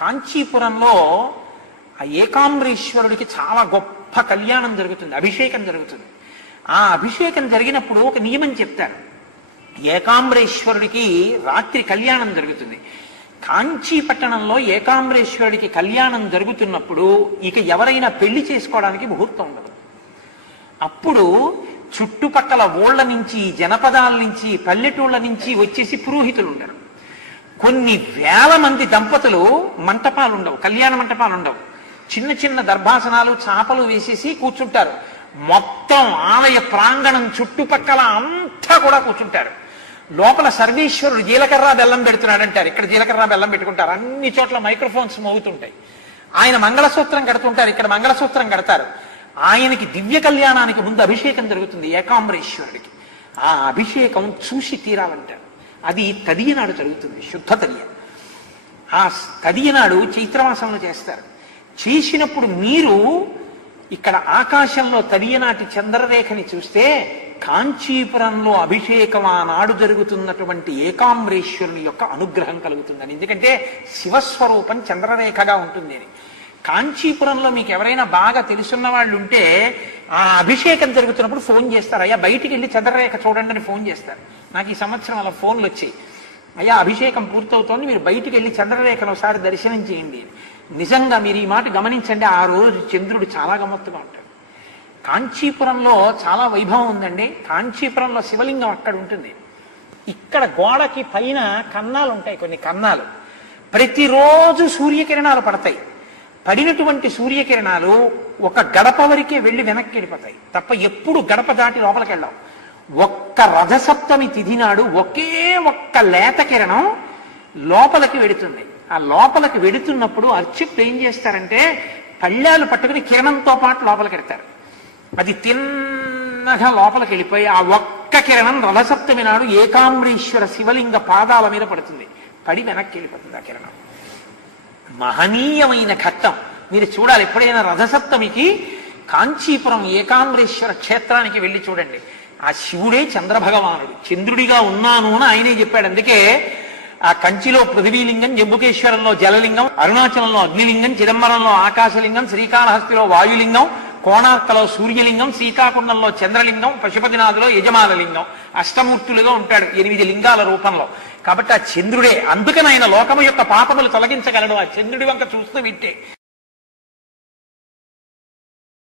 కాంచీపురంలో ఆ ఏకాంబరేశ్వరుడికి చాలా గొప్ప కళ్యాణం జరుగుతుంది, అభిషేకం జరుగుతుంది. ఆ అభిషేకం జరిగినప్పుడు ఒక నియమం చెప్తారు. ఏకాంబరేశ్వరుడికి రాత్రి కళ్యాణం జరుగుతుంది. కాంచీ పట్టణంలో ఏకాంబరేశ్వరుడికి కళ్యాణం జరుగుతున్నప్పుడు ఇక ఎవరైనా పెళ్లి చేసుకోవడానికి ముహూర్తం ఉండదు. అప్పుడు చుట్టుపక్కల ఊళ్ళ నుంచి, జనపదాల నుంచి, పల్లెటూళ్ళ నుంచి వచ్చేసి పురోహితులు ఉంటారు. కొన్ని వేల మంది దంపతులు మంటపాలు ఉండవు, కళ్యాణ మంటపాలు ఉండవు. చిన్న చిన్న దర్భాసనాలు, చాపలు వేసేసి కూర్చుంటారు. మొత్తం ఆలయ ప్రాంగణం చుట్టుపక్కల అంతా కూడా కూర్చుంటారు. లోపల సర్వేశ్వరుడు జీలకర్ర బెల్లం పెడుతున్నాడంటారు. ఇక్కడ జీలకర్ర బెల్లం పెట్టుకుంటారు. అన్ని చోట్ల మైక్రోఫోన్స్ మోగుతుంటాయి. ఆయన మంగళసూత్రం కడుతుంటారు, ఇక్కడ మంగళసూత్రం కడతారు. ఆయనకి దివ్య కళ్యాణానికి ముందు అభిషేకం జరుగుతుంది ఏకాంబరేశ్వరుడికి. ఆ అభిషేకం చూసి తీరాలంటారు. అది తదియనాడు జరుగుతుంది, శుద్ధ తదియ. ఆ తదియనాడు చైత్రమాసంలో చేస్తారు. చేసినప్పుడు మీరు ఇక్కడ ఆకాశంలో తదియనాటి చంద్రరేఖని చూస్తే కాంచీపురంలో అభిషేకం ఆనాడు జరుగుతున్నటువంటి ఏకాంబరేశ్వరుని యొక్క అనుగ్రహం కలుగుతుందని. ఎందుకంటే శివస్వరూపం చంద్రరేఖగా ఉంటుంది అని. కాంచీపురంలో మీకు ఎవరైనా బాగా తెలుసున్న వాళ్ళు ఉంటే ఆ అభిషేకం జరుగుతున్నప్పుడు ఫోన్ చేస్తారు, అయ్యా బయటికి వెళ్ళి చంద్రరేఖ చూడండి అని ఫోన్ చేస్తారు. నాకు ఈ సంవత్సరం అలా ఫోన్లు వచ్చాయి, అయ్యా అభిషేకం పూర్తవుతోంది, మీరు బయటికి వెళ్ళి చంద్రరేఖను ఒకసారి దర్శనం చేయండి. నిజంగా మీరు ఈ మాట గమనించండి, ఆ రోజు చంద్రుడు చాలా గమ్మత్తుగా ఉంటాడు. కాంచీపురంలో చాలా వైభవం ఉందండి. కాంచీపురంలో శివలింగం అక్కడ ఉంటుంది. ఇక్కడ గోడకి పైన కన్నాలు ఉంటాయి, కొన్ని కన్నాలు. ప్రతిరోజు సూర్యకిరణాలు పడతాయి. పడినటువంటి సూర్యకిరణాలు ఒక గడప వరకే వెళ్ళి వెనక్కి వెళ్ళిపోతాయి తప్ప ఎప్పుడు గడప దాటి లోపలికి వెళ్ళాం. ఒక్క రథసప్తమి తిథి నాడు ఒకే ఒక్క లేత కిరణం లోపలికి వెడుతుంది. ఆ లోపలికి వెడుతున్నప్పుడు అర్చకులు ఏం చేస్తారంటే పళ్ళాలు పట్టుకుని కిరణంతో పాటు లోపలికి వెడతారు. అది తిన్నగా లోపలికి వెళ్ళిపోయి ఆ ఒక్క కిరణం రథసప్తమి నాడు ఏకాంబరేశ్వర శివలింగ పాదాల మీద పడుతుంది. పడి వెనక్కి వెళ్ళిపోతుంది ఆ కిరణం. మహనీయమైన ఘట్టం. మీరు చూడాలి ఎప్పుడైనా రథసప్తమికి కాంచీపురం ఏకాంబరేశ్వర క్షేత్రానికి వెళ్ళి చూడండి. ఆ శివుడే చంద్రభగవానుడు, చంద్రుడిగా ఉన్నాను అని ఆయనే చెప్పాడు. అందుకే ఆ కంచిలో పృథివీలింగం, జంబుకేశ్వరంలో జలలింగం, అరుణాచలంలో అగ్నిలింగం, చిదంబరంలో ఆకాశలింగం, శ్రీకాళహస్తిలో వాయులింగం, కోణార్కలో సూర్యలింగం, శ్రీకాకుళంలో చంద్రలింగం, పశుపతినాథులో యజమానలింగం. అష్టమూర్తులుగా ఉంటాడు 8 లింగాల రూపంలో. కాబట్టి ఆ చంద్రుడే. అందుకని ఆయన లోకము యొక్క పాపములు తొలగించగలడు. ఆ చంద్రుడి వంక చూస్తూ వింటే